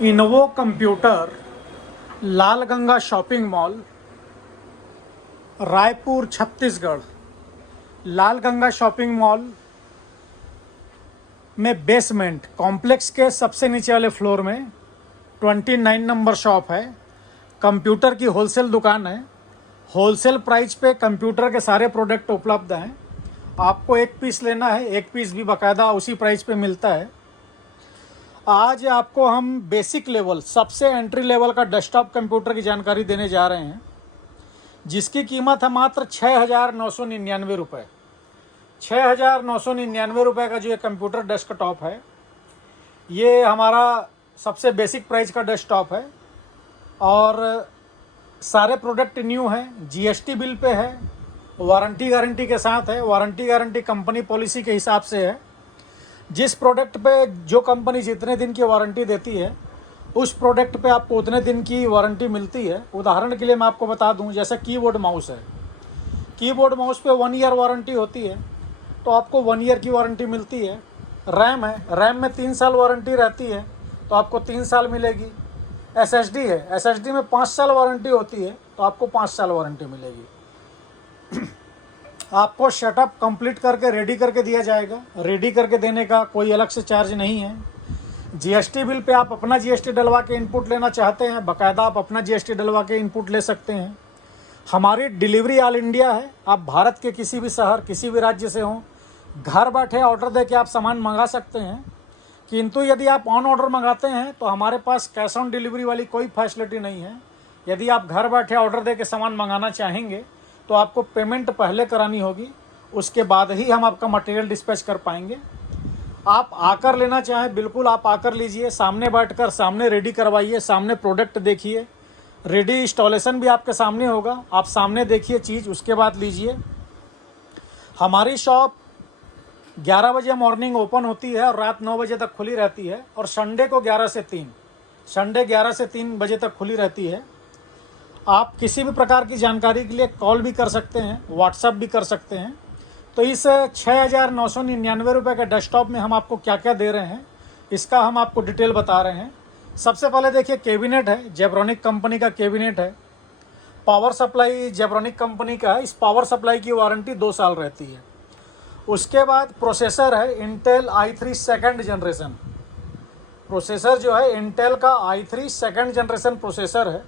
इनोवो computer, लाल Ganga shopping mall, Raipur Chhattisgarh. लाल Ganga shopping mall में basement complex के सबसे नीचे वाले फ्लोर में 29 नंबर शॉप है। कंप्यूटर की होलसेल दुकान है। होलसेल प्राइस पे कंप्यूटर के सारे प्रोडक्ट उपलब्ध हैं। आपको एक पीस लेना है, एक पीस भी बाकायदा उसी प्राइस पे मिलता है। आज आपको हम बेसिक लेवल, सबसे एंट्री लेवल का डेस्कटॉप कंप्यूटर की जानकारी देने जा रहे हैं, जिसकी कीमत है मात्र 6,999 रुपये। 6,999 रुपये का जो ये कंप्यूटर डेस्कटॉप है, ये हमारा सबसे बेसिक प्राइस का डेस्कटॉप है और सारे प्रोडक्ट न्यू हैं, जीएसटी बिल पे है, वारंटी गारंटी के साथ है। वारंटी गारंटी कंपनी पॉलिसी के हिसाब से है। जिस प्रोडक्ट पे जो कंपनी जितने दिन की वारंटी देती है, उस प्रोडक्ट पे आपको उतने दिन की वारंटी मिलती है। उदाहरण के लिए मैं आपको बता दूं, जैसे कीबोर्ड माउस है, कीबोर्ड माउस पे 1 ईयर वारंटी होती है, तो आपको 1 ईयर की वारंटी मिलती है। रैम है, रैम में 3 साल वारंटी रहती है, तो आपको 3 साल मिलेगी। एसएसडी है, एसएसडी में 5 साल वारंटी होती है, तो आपको 5 साल वारंटी मिलेगी। आपको शटअप कंप्लीट करके रेडी करके दिया जाएगा। रेडी करके देने का कोई अलग से चार्ज नहीं है। जीएसटी बिल पे आप अपना जीएसटी डलवा के इनपुट लेना चाहते हैं, बाकायदा आप अपना जीएसटी डलवा के इनपुट ले सकते हैं। हमारी डिलीवरी ऑल इंडिया है। आप भारत के किसी भी शहर, किसी भी राज्य से हों, घर बैठे ऑर्डर दे के आप सामान मंगा सकते हैं। किंतु यदि आप ऑन ऑर्डर मंगाते हैं तो हमारे पास कैश ऑन डिलीवरी वाली कोई फैसिलिटी नहीं है। यदि आप घर बैठे ऑर्डर दे के सामान मंगाना चाहेंगे तो आपको पेमेंट पहले करानी होगी, उसके बाद ही हम आपका मटेरियल डिस्पैच कर पाएंगे। आप आकर लेना चाहें, बिल्कुल आप आकर लीजिए, सामने बैठकर सामने रेडी करवाइए, सामने प्रोडक्ट देखिए, रेडी इंस्टॉलेशन भी आपके सामने होगा। आप सामने देखिए चीज़, उसके बाद लीजिए। हमारी शॉप 11 बजे मॉर्निंग ओपन होती है और रात 9 बजे तक खुली रहती है, और संडे को 11 से 3, संडे 11 से 3 बजे तक खुली रहती है। आप किसी भी प्रकार की जानकारी के लिए कॉल भी कर सकते हैं, व्हाट्सएप भी कर सकते हैं। तो इस 6,999 रुपये के डेस्कटॉप में हम आपको क्या क्या दे रहे हैं, इसका हम आपको डिटेल बता रहे हैं। सबसे पहले देखिए, कैबिनेट है, जेब्रॉनिक कंपनी का कैबिनेट है। पावर सप्लाई जेब्रॉनिक कंपनी का है। इस पावर सप्लाई की वारंटी 2 साल रहती है। उसके बाद प्रोसेसर है, Intel i3 second generation. Processor जो है इंटेल का i3 सेकंड जनरेशन प्रोसेसर है।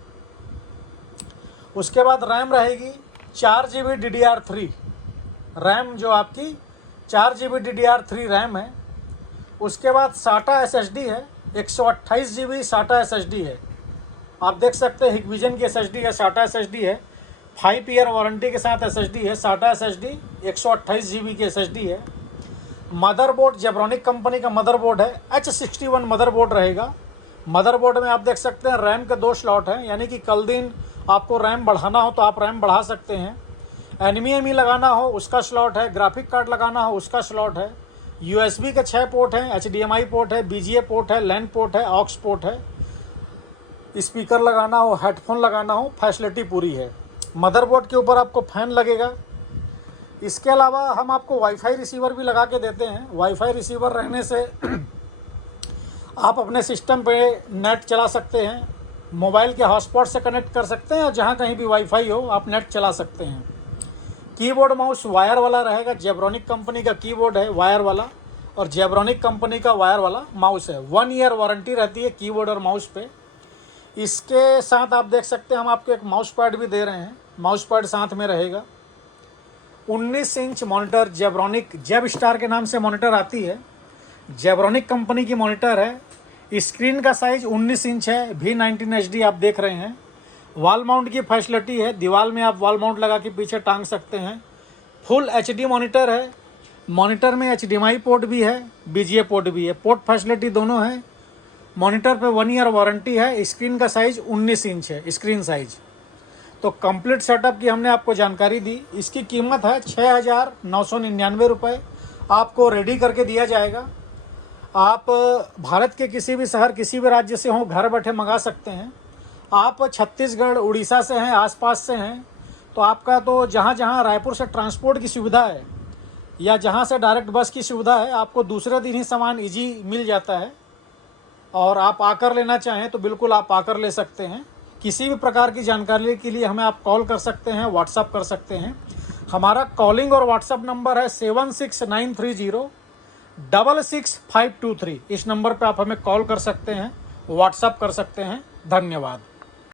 उसके बाद रैम रहेगी 4 GB DDR3 रैम, जो आपकी 4 GB DDR3 रैम है। उसके बाद SATA SSD है, 128 GB SATA SSD है। आप देख सकते हैं हिकविजन की SSD है, SATA SSD है, 5 ईयर वारंटी के साथ SSD है। SATA SSD 128 GB की SSD है। मदरबोर्ड जेब्रॉनिक कंपनी का मदरबोर्ड है, H61 मदरबोर्ड रहेगा। मदरबोर्ड में आप देख सकते हैं रैम के 2 स्लॉट हैं, यानी कि कल दिन आपको रैम बढ़ाना हो तो आप रैम बढ़ा सकते हैं। NVMe लगाना हो उसका स्लॉट है, ग्राफिक कार्ड लगाना हो उसका स्लॉट है। USB के 6 पोर्ट हैं, HDMI पोर्ट है, BGA पोर्ट है, LAN पोर्ट है, ऑक्स पोर्ट है। स्पीकर लगाना हो, हेडफोन लगाना हो, फैसिलिटी पूरी है। मदरबोर्ड के ऊपर आपको फैन लगेगा। इसके अलावा हम आपको वाईफाई रिसीवर भी लगा के देते हैं। वाईफाई रिसीवर रहने से आप अपने सिस्टम पे नेट चला सकते हैं, मोबाइल के हॉटस्पॉट से कनेक्ट कर सकते हैं, और जहाँ कहीं भी वाईफाई हो आप नेट चला सकते हैं। कीबोर्ड माउस वायर वाला रहेगा। जेब्रॉनिक कंपनी का कीबोर्ड है वायर वाला, और जेब्रॉनिक कंपनी का वायर वाला माउस है। 1 ईयर वारंटी रहती है कीबोर्ड और माउस पे। इसके साथ आप देख सकते हैं हम आपको एक माउस पैड भी दे रहे हैं, माउस पैड साथ में रहेगा। 19 इंच मॉनिटर, जेब्रॉनिक जेब स्टार के नाम से मॉनिटर आती है, जेब्रॉनिक कंपनी की मॉनिटर है। स्क्रीन का साइज 19 इंच है, V19 HD आप देख रहे हैं। वॉल माउंट की फैसिलिटी है, दीवार में आप वॉल माउंट लगा के पीछे टांग सकते हैं। फुल HD मॉनिटर है। मॉनिटर में HDMI पोर्ट भी है, BGA पोर्ट भी है, पोर्ट फैसिलिटी दोनों है। मॉनिटर पे 1 ईयर वारंटी है। स्क्रीन का साइज 19 इंच है, स्क्रीन साइज। तो कंप्लीट सेटअप की हमने आपको जानकारी दी। इसकी कीमत है 6,999 रुपये। आपको रेडी करके दिया जाएगा। आप भारत के किसी भी शहर, किसी भी राज्य से हों, घर बैठे मंगा सकते हैं। आप छत्तीसगढ़, उड़ीसा से हैं, आसपास से हैं, तो आपका तो जहाँ जहाँ रायपुर से ट्रांसपोर्ट की सुविधा है या जहाँ से डायरेक्ट बस की सुविधा है, आपको दूसरे दिन ही सामान ईजी मिल जाता है। और आप आकर लेना चाहें तो बिल्कुल आप आकर ले सकते हैं। किसी भी प्रकार की जानकारी के लिए हमें आप कॉल कर सकते हैं, व्हाट्सअप कर सकते हैं। हमारा कॉलिंग और व्हाट्सअप नंबर है 7693066523। इस नंबर पे आप हमें कॉल कर सकते हैं, व्हाट्सअप कर सकते हैं। धन्यवाद।